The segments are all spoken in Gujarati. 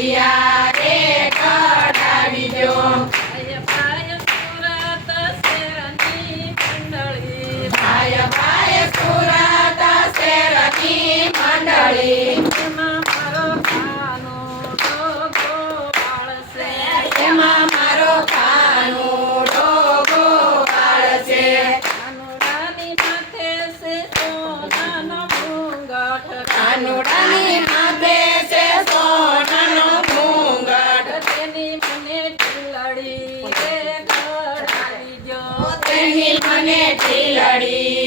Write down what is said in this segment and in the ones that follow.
શિયા રે કડાવી દો ભાઈ સુરત શેરની મંડળી ભાઈ ભાઈ સુરત શેરની મંડળી એમાં મારો ખાનો ડોગો વાળશે એમાં મારો ખાનો ડોગો વાળશે કાનુડાની માથે છે સોનાનો ઘૂંઘટ પહેરી મને તિલડી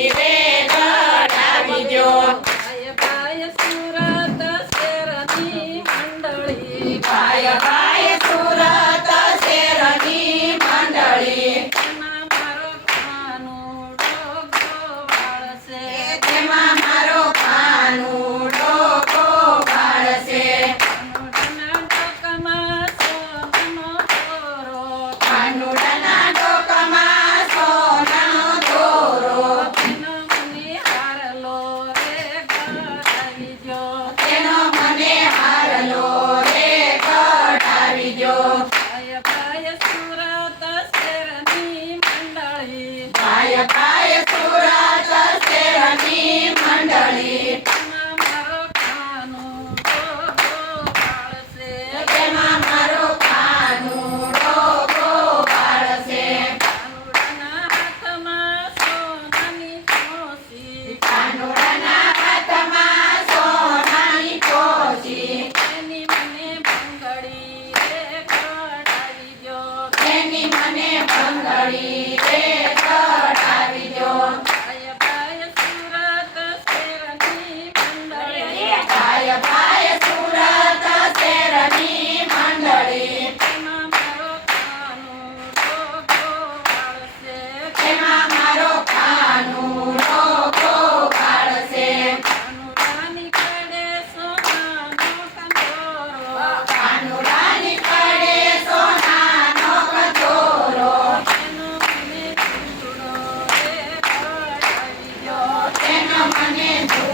मंडळी Thank you.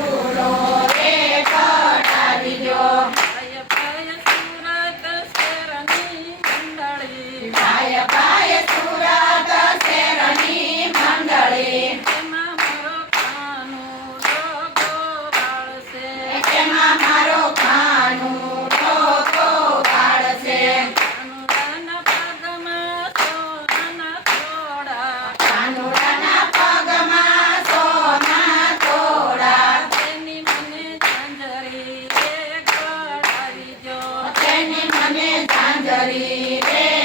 ને મને ધાંધરી રે